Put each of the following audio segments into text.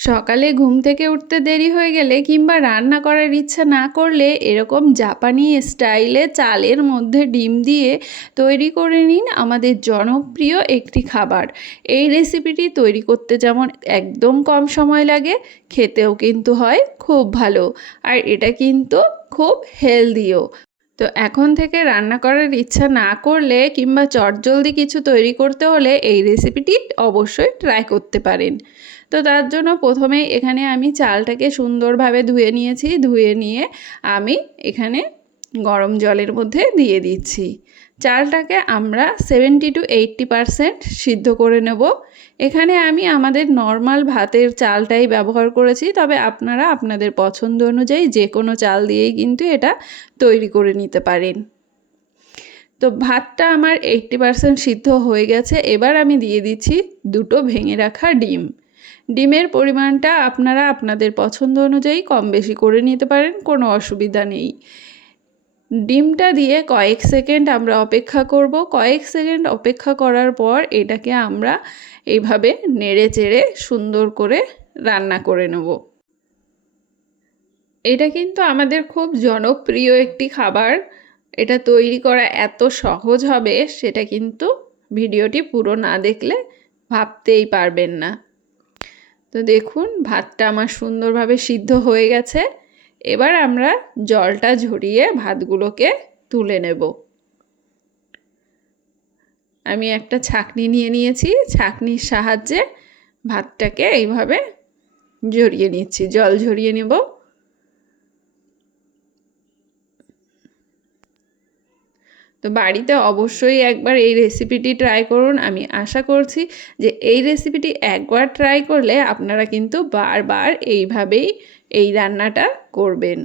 সকালে ঘুম থেকে উঠতে দেরি হয়ে গেলে কিংবা রান্না করার ইচ্ছা না করলে এরকম জাপানি স্টাইলে চালের মধ্যে ডিম দিয়ে তৈরি করে নিন আমাদের জনপ্রিয় একটি খাবার। এই রেসিপিটি তৈরি করতে যেমন একদম কম সময় লাগে, খেতেও কিন্তু হয় খুব ভালো। আর এটা কিন্তু খুব হেলদিও। তো এখন থেকে রান্না করার ইচ্ছা না করলে কিংবা চটজলদি কিছু তৈরি করতে হলে এই রেসিপিটি অবশ্যই ট্রাই করতে পারেন। তো তার জন্য প্রথমেই এখানে আমি চালটাকে সুন্দরভাবে ধুয়ে নিয়েছি। ধুয়ে নিয়ে আমি এখানে গরম জলের মধ্যে দিয়ে দিচ্ছি। চালটাকে আমরা 70 to 80% সিদ্ধ করে নেব। এখানে আমি আমাদের নর্মাল ভাতের চালটাই ব্যবহার করেছি, তবে আপনারা আপনাদের পছন্দ অনুযায়ী যে কোনো চাল দিয়েই কিন্তু এটা তৈরি করে নিতে পারেন। তো ভাতটা আমার 80% সিদ্ধ হয়ে গেছে। এবার আমি দিয়ে দিচ্ছি দুটো ভেঙে রাখা ডিম। ডিমের পরিমাণটা আপনারা আপনাদের পছন্দ অনুযায়ী কম বেশি করে নিতে পারেন, কোনো অসুবিধা নেই। ডিমটা দিয়ে কয়েক সেকেন্ড আমরা অপেক্ষা করব। কয়েক সেকেন্ড অপেক্ষা করার পর এটাকে আমরা এইভাবে নেড়ে চেড়ে সুন্দর করে রান্না করে নেব। এটা কিন্তু আমাদের খুব জনপ্রিয় একটি খাবার। এটা তৈরি করা এত সহজ হবে সেটা কিন্তু ভিডিওটি পুরো না দেখলে ভাবতেই পারবেন না। তো দেখুন ভাতটা আমার সুন্দরভাবে সিদ্ধ হয়ে গেছে। এবার আমরা জলটা ঝরিয়ে ভাতগুলোকে তুলে নেব। আমি একটা ছাঁকনি নিয়ে নিয়েছি, ছাঁকনির সাহায্যে ভাতটাকে এইভাবে ঝরিয়ে নিচ্ছি, জল ঝরিয়ে নেব। তো বাড়িতে অবশ্যই একবার এই রেসিপিটি ট্রাই করুন। আমি আশা করছি যে এই রেসিপিটি একবার ট্রাই করলে আপনারা কিন্তু বারবার এইভাবেই এই রান্নাটা করবেন।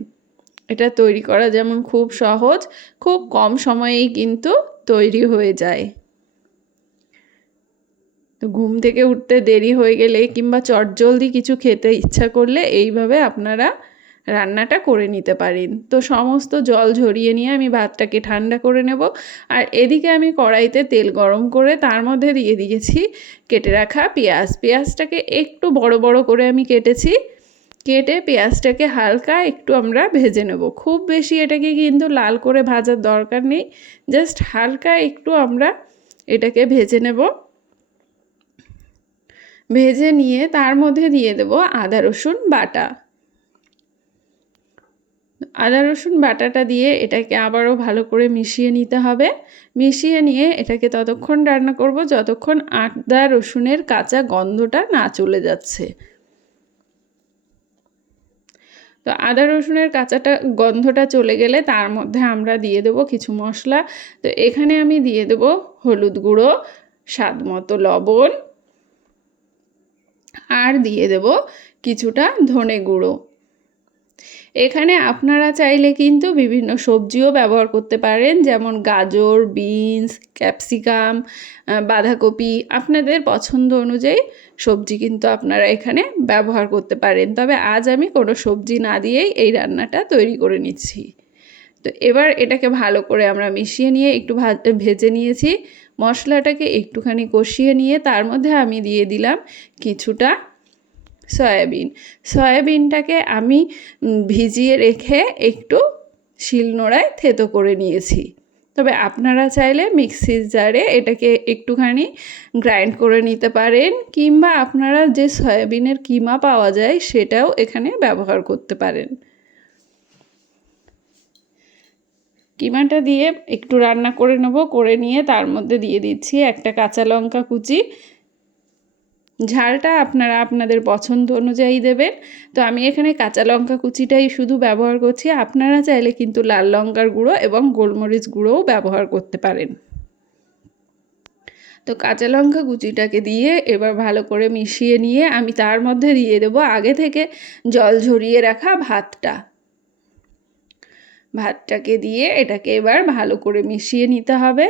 এটা তৈরি করা যেমন খুব সহজ, খুব কম সময়েই কিন্তু তৈরি হয়ে যায়। তো ঘুম থেকে উঠতে দেরি হয়ে গেলে কিংবা চটজলদি কিছু খেতে ইচ্ছা করলে এইভাবে আপনারা রান্নাটা করে নিতে পারেন। তো সমস্ত জল ঝরিয়ে নিয়ে আমি ভাতটাকে ঠান্ডা করে নেব। আর এদিকে আমি কড়াইতে তেল গরম করে তার মধ্যে দিয়ে দিয়েছি কেটে রাখা পেঁয়াজ। পেঁয়াজটাকে একটু বড় বড় করে আমি কেটেছি। কেটে পেঁয়াজটাকে হালকা একটু আমরা ভেজে নেব। খুব বেশি এটাকে কিন্তু লাল করে ভাজার দরকার নেই, জাস্ট হালকা একটু আমরা এটাকে ভেজে নেব। ভেজে নিয়ে তার মধ্যে দিয়ে দেব আদা রসুন বাটা। আদা রসুন বাটাটা দিয়ে এটাকে আবারও ভালো করে মিশিয়ে নিতে হবে। মিশিয়ে নিয়ে এটাকে ততক্ষণ রান্না করব যতক্ষণ আদা রসুনের কাঁচা গন্ধটা না চলে যাচ্ছে। তো আদা রসুনের কাঁচাটা গন্ধটা চলে গেলে তার মধ্যে আমরা দিয়ে দেব কিছু মশলা। তো এখানে আমি দিয়ে দেব হলুদ গুঁড়ো, স্বাদ মতো লবণ, আর দিয়ে দেব কিছুটা ধনে গুঁড়ো। এখানে আপনারা চাইলে কিন্তু বিভিন্ন সবজিও ব্যবহার করতে পারেন, যেমন গাজর, বিনস, ক্যাপসিকাম, বাঁধাকপি, আপনাদের পছন্দ অনুযায়ী সবজি কিন্তু আপনারা এখানে ব্যবহার করতে পারেন। তবে আজ আমি কোনো সবজি না দিয়েই এই রান্নাটা তৈরি করে নিচ্ছি। তো এবার এটাকে ভালো করে আমরা মিশিয়ে নিয়ে একটু ভেজে নিয়েছি। মশলাটাকে একটুখানি কষিয়ে নিয়ে তার মধ্যে আমি দিয়ে দিলাম কিছুটা সয়াবিন। সয়াবিনটাকে আমি ভিজিয়ে রেখে একটু শিলনোড়ায় থেতো করে নিয়েছি। তবে আপনারা চাইলে মিক্সির জারে এটাকে একটুখানি গ্রাইন্ড করে নিতে পারেন, কিংবা আপনারা যে সয়াবিনের কিমা পাওয়া যায় সেটাও এখানে ব্যবহার করতে পারেন। কিমাটা দিয়ে একটু রান্না করে নেব। করে নিয়ে তার মধ্যে দিয়ে দিচ্ছি একটা কাঁচা লঙ্কা কুচি। ঝালটা আপনারা আপনাদের পছন্দ অনুযায়ী দেবেন। তো আমি এখানে কাঁচা লঙ্কা কুচিটাই শুধু ব্যবহার করছি। আপনারা চাইলে কিন্তু লাল লঙ্কার গুঁড়ো এবং গোলমরিচ গুঁড়োও ব্যবহার করতে পারেন। তো কাঁচা লঙ্কা কুচিটাকে দিয়ে এবার ভালো করে মিশিয়ে নিয়ে আমি তার মধ্যে দিয়ে দেবো আগে থেকে জল ঝরিয়ে রাখা ভাতটা। ভাতটাকে দিয়ে এটাকে এবার ভালো করে মিশিয়ে নিতে হবে।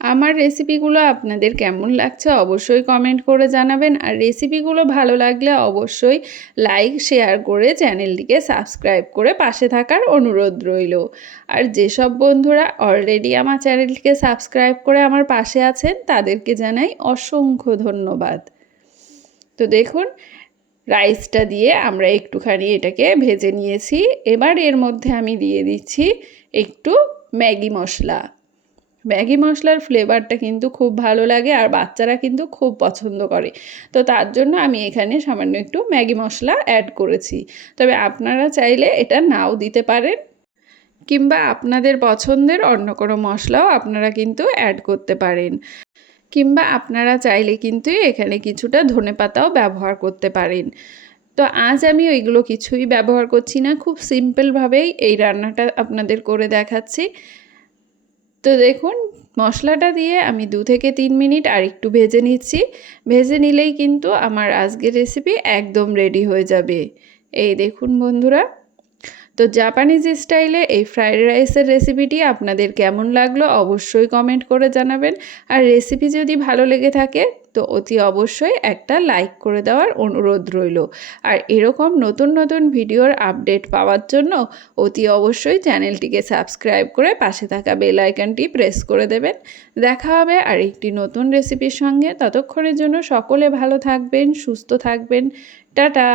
আমার রেসিপিগুলো আপনাদের কেমন লাগছে অবশ্যই কমেন্ট করে জানাবেন। আর রেসিপিগুলো ভালো লাগলে অবশ্যই লাইক শেয়ার করে চ্যানেলটিকে সাবস্ক্রাইব করে পাশে থাকার অনুরোধ রইল। আর যেসব বন্ধুরা অলরেডি আমার চ্যানেলটিকে সাবস্ক্রাইব করে আমার পাশে আছেন তাদেরকে জানাই অসংখ্য ধন্যবাদ। তো দেখুন রাইসটা দিয়ে আমরা একটুখানি এটাকে ভেজে নিয়েছি। এবার এর মধ্যে আমি দিয়ে দিচ্ছি একটু ম্যাগি মশলা। ম্যাগি মশলার ফ্লেভারটা কিন্তু খুব ভালো লাগে আর বাচ্চারা কিন্তু খুব পছন্দ করে। তো তার জন্য আমি এখানে সামান্য একটু ম্যাগি মশলা অ্যাড করেছি। তবে আপনারা চাইলে এটা নাও দিতে পারেন, কিংবা আপনাদের পছন্দের অন্য কোনো মশলাও আপনারা কিন্তু অ্যাড করতে পারেন, কিংবা আপনারা চাইলে কিন্তু এখানে কিছুটা ধনেপাতাও ব্যবহার করতে পারেন। তো আজ আমি ওইগুলো কিছুই ব্যবহার করছি না, খুব সিম্পলভাবেই এই রান্নাটা আপনাদের করে দেখাচ্ছি। তো দেখুন, মশলাটা দিয়ে আমি 2 থেকে 3 মিনিট আর একটু ভেজে নিচ্ছি। ভেজে নিলেই কিন্তু আমার আজকের রেসিপি একদম রেডি হয়ে যাবে। এই দেখুন বন্ধুরা, তো জাপানিজ স্টাইলে এই ফ্রাইড রাইসের রেসিপিটি আপনাদের কেমন লাগলো অবশ্যই কমেন্ট করে জানাবেন। আর রেসিপি যদি ভালো লেগে থাকে তো অতি অবশ্যই একটা লাইক করে দেওয়ার অনুরোধ রইল। আর এরকম নতুন নতুন ভিডিওর আপডেট পাওয়ার জন্য অতি অবশ্যই চ্যানেলটিকে সাবস্ক্রাইব করে পাশে থাকা বেল আইকনটি প্রেস করে দেবেন। দেখা হবে আর একটি নতুন রেসিপির সঙ্গে। ততক্ষণের জন্য সকলে ভালো থাকবেন, সুস্থ থাকবেন। টাটা।